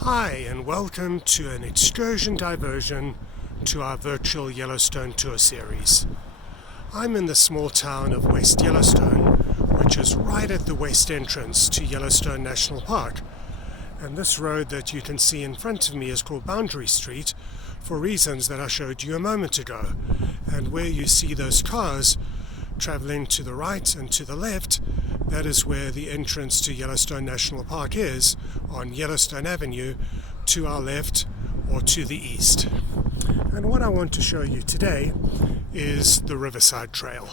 Hi, and welcome to an excursion diversion to our virtual Yellowstone tour series. I'm in the small town of West Yellowstone, which is right at the west entrance to Yellowstone National Park. And this road that you can see in front of me is called Boundary Street for reasons that I showed you a moment ago. And where you see those cars traveling to the right and to the left, that is where the entrance to Yellowstone National Park is, on Yellowstone Avenue, to our left or to the east. And what I want to show you today is the Riverside Trail.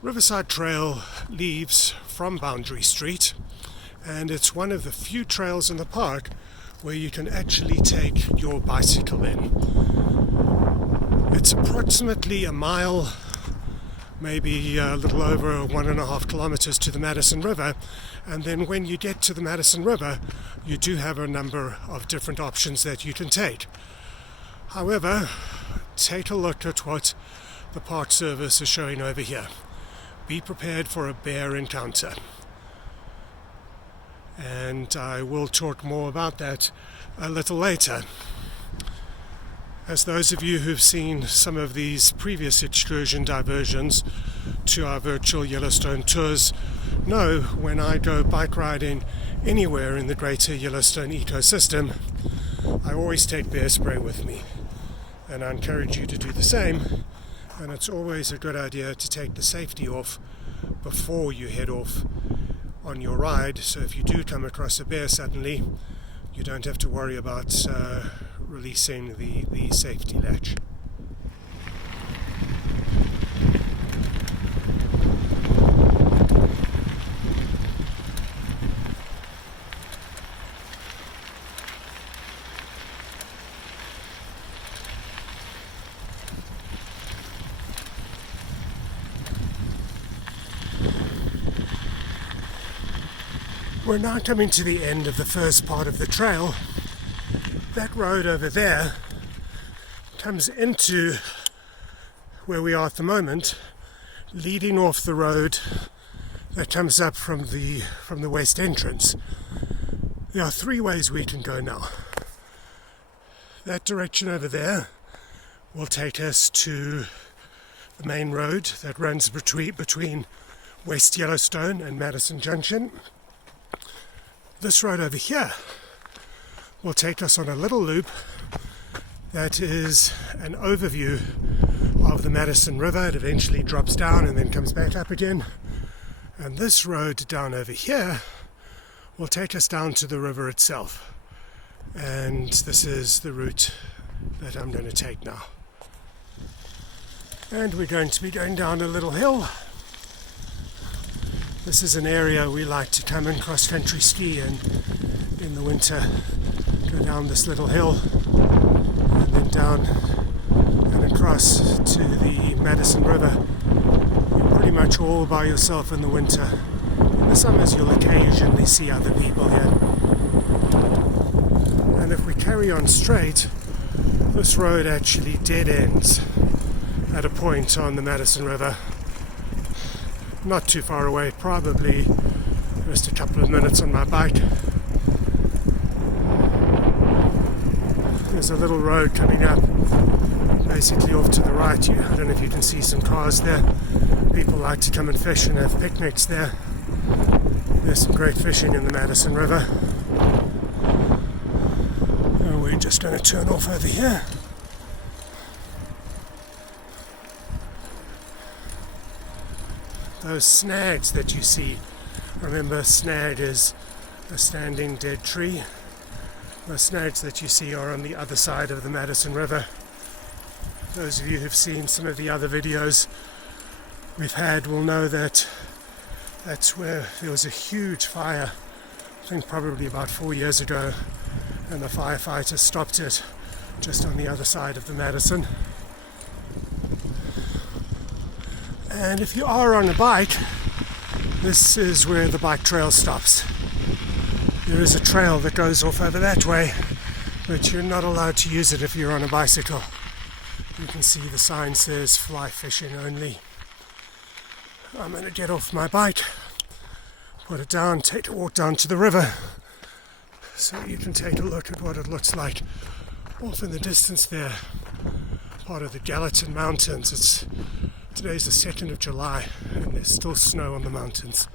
Riverside Trail leaves from Boundary Street, and it's one of the few trails in the park where you can actually take your bicycle in. It's approximately a mile, maybe a little over 1.5 kilometers to the Madison River, and then when you get to the Madison River you do have a number of different options that you can take. However, take a look at what the Park Service is showing over here. Be prepared for a bear encounter, and I will talk more about that a little later. As those of you who've seen some of these previous excursion diversions to our virtual Yellowstone tours know, when I go bike riding anywhere in the greater Yellowstone ecosystem, I always take bear spray with me, and I encourage you to do the same. And it's always a good idea to take the safety off before you head off on your ride, so if you do come across a bear suddenly, you don't have to worry about releasing the safety latch. We're now coming to the end of the first part of the trail. That road over there comes into where we are at the moment, leading off the road that comes up from the west entrance. There are three ways we can go now. That direction over there will take us to the main road that runs between West Yellowstone and Madison Junction. This road over here will take us on a little loop that is an overview of the Madison River. It eventually drops down and then comes back up again. And this road down over here will take us down to the river itself. And this is the route that I'm going to take now. And we're going to be going down a little hill. This is an area we like to come and cross-country ski in the winter. Go down this little hill and then down and across to the Madison River. You're pretty much all by yourself in the winter. In the summers you'll occasionally see other people here. And if we carry on straight, this road actually dead ends at a point on the Madison River. Not too far away, probably just a couple of minutes on my bike. There's a little road coming up, basically off to the right. I don't know if you can see some cars there. People like to come and fish and have picnics there. There's some great fishing in the Madison River. And we're just going to turn off over here. Those snags that you see, remember, snag is a standing dead tree. The snags that you see are on the other side of the Madison River. Those of you who've seen some of the other videos we've had will know that that's where there was a huge fire, I think probably about 4 years ago, and the firefighters stopped it just on the other side of the Madison. And if you are on a bike, this is where the bike trail stops. There is a trail that goes off over that way, but you're not allowed to use it if you're on a bicycle. You can see the sign says fly fishing only. I'm going to get off my bike, put it down, take a walk down to the river, So you can take a look at what it looks like off in the distance there, part of the Gallatin Mountains. Today's the 2nd of July and there's still snow on the mountains.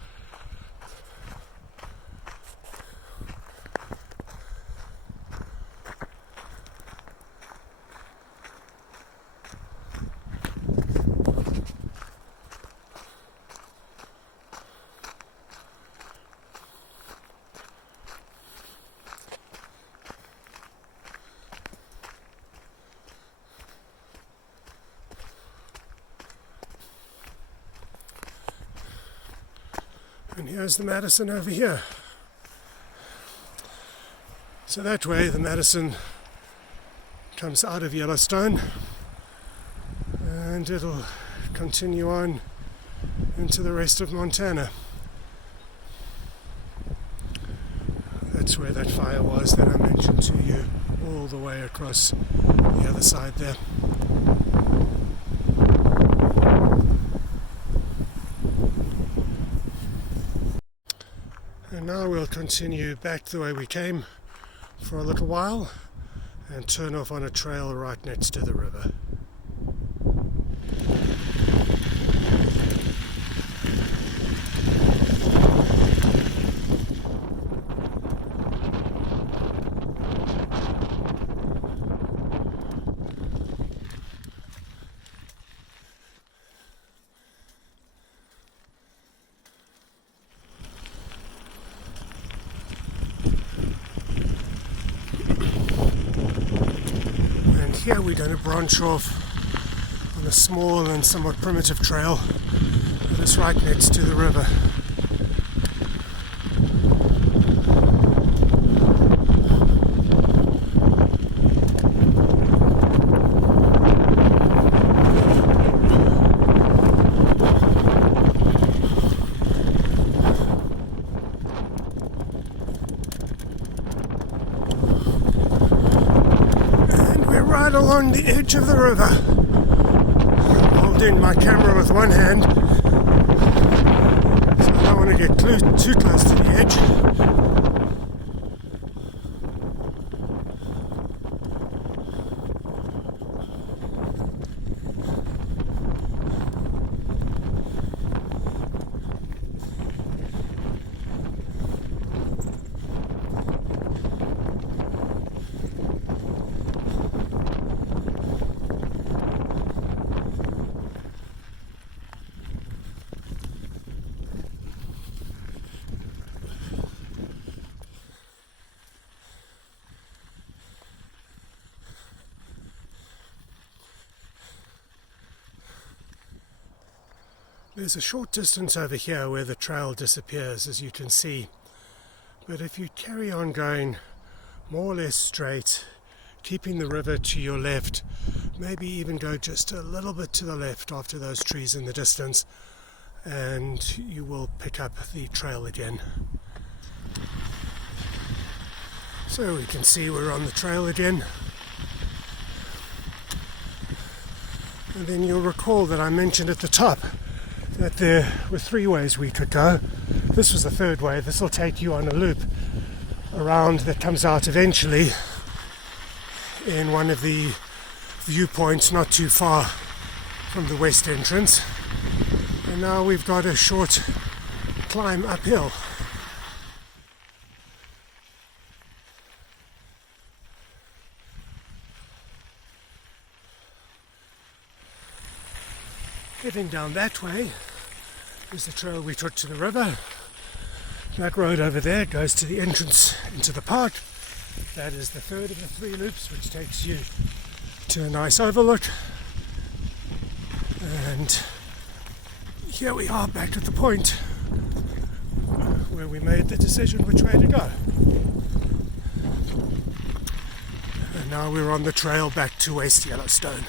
And here's the Madison over here. So that way the Madison comes out of Yellowstone and it'll continue on into the rest of Montana. That's where that fire was that I mentioned to you, all the way across the other side there. And now we'll continue back the way we came for a little while and turn off on a trail right next to the river. Here we're going to branch off on a small and somewhat primitive trail that is right next to the river. Along the edge of the river. I'm holding my camera with one hand, so I don't want to get too close to the edge. There's a short distance over here where the trail disappears, as you can see, but if you carry on going more or less straight, keeping the river to your left, maybe even go just a little bit to the left after those trees in the distance, and you will pick up the trail again. So we can see we're on the trail again. And then you'll recall that I mentioned at the top that there were 3 ways we could go. This was the 3rd way. This will take you on a loop around that comes out eventually in one of the viewpoints not too far from the west entrance. And now we've got a short climb uphill. Heading down that way is the trail we took to the river. That road over there goes to the entrance into the park. That is the 3rd of the 3 loops, which takes you to a nice overlook. And here we are back at the point where we made the decision which way to go. And now we're on the trail back to West Yellowstone.